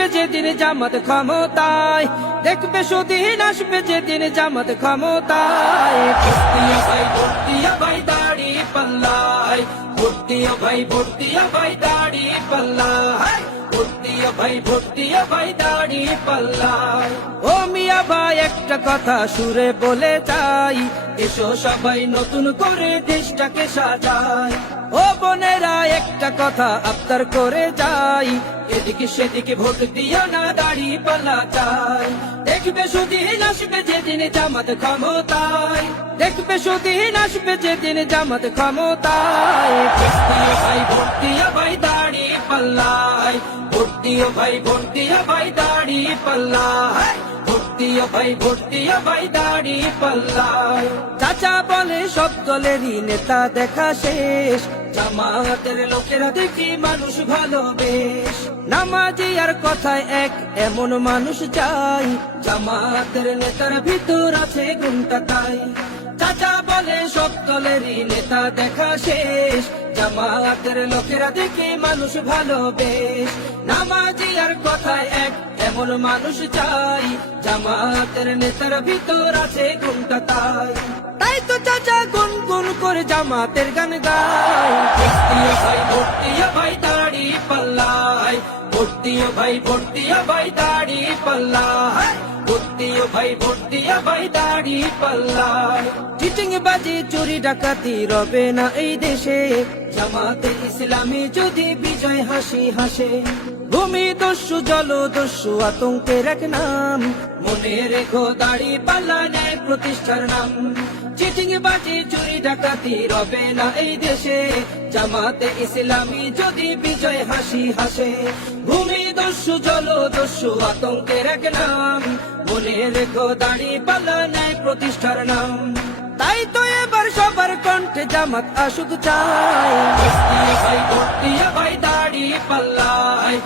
আসবে যেদিন জামাত ক্ষমতায়, দেখবে সুদিন আসবে যেদিন জামাত ক্ষমতায়। ভোট দিয়া ভাই দাড়ি পাল্লায়, ভোট দিয়া ভাই, ভোট দিয়া ভাই দাড়ি পাল্লায়, ভোট দিয়া ভাই দাড়ি পাল্লায়। ও মিয়া ভাই একটা কথা সুরে বলে যাই, এসো সবাই নতুন করে দেশটাকে সাজাই। ও বোনেরা একটা কথা আবদার করে যাই, এদিকে সেদিকে ভোট দিও না, দাড়ি পাল্লা চাই। দেখবে সুদিন আসবে যেদিন জামাত ক্ষমতায়, দেখবে সুদিন আসবে যেদিন জামাত ক্ষমতায়। ভোট দিয়া ভাই দাড়ি পাল্লায়, ভোট দিও ভাই, ভোট দিয়া ভাই দাড়ি পাল্লায়, ভোট দিও ভাই, ভোট দিয়া ভাই দাড়ি পাল্লায়। চাচা বলে সব দলেরই নেতা দেখা শেষ, জামাতের লোকেরা দেখি মানুষ ভালো বেশ। নামাজি আর কথায় এক এমন মানুষ চাই, জামাতের নেতার ভিতর আছে গুণটা তাই। চাচা বলে সব দলেরই নেতা দেখা শেষ, জামাতের লোকেরা দেখে মানুষ ভালো বেশ। নামাজি আর কথায় এক এমন মানুষ চাই, জামাতের নেতার ভিতর আছে গুণটা তাই। তাই তো চাচা গুন গুন করে জামাতের গান গায়। ভোট দিয়া ভাই দাড়ি পাল্লায়, ভোট দিও ভাই, ভোট দিয়া ভাই দাড়ি পাল্লায়, ভোট দিও ভাই, ভোট দিয়া ভাই দাড়ি পাল্লায়। চিটিং বাজি চুরি ডাকাতি রবে না এই দেশে, জামাতে ইসলামী যদি বিজয় হাসি হাসে। ভূমি দস্যু জল দস্যু আতঙ্কের এক নাম, মনে রেখো দাড়ি পাল্লা ন্যায় প্রতিষ্ঠার নাম। চিটিং বাজি চুরি ডাকাতি রবে না এই দেশে, জামাতে ইসলামী যদি বিজয় হাসি হাসে। ভূমি দস্যু জল দস্যু আতঙ্কের এক নাম, মনে রেখো দাড়ি পাল্লা ন্যায় প্রতিষ্ঠার নাম। তাই তো এবার সবার কণ্ঠে জামাত আসুক চাই। ভোট দিয়া ভাই দাড়ি পাল্লায়,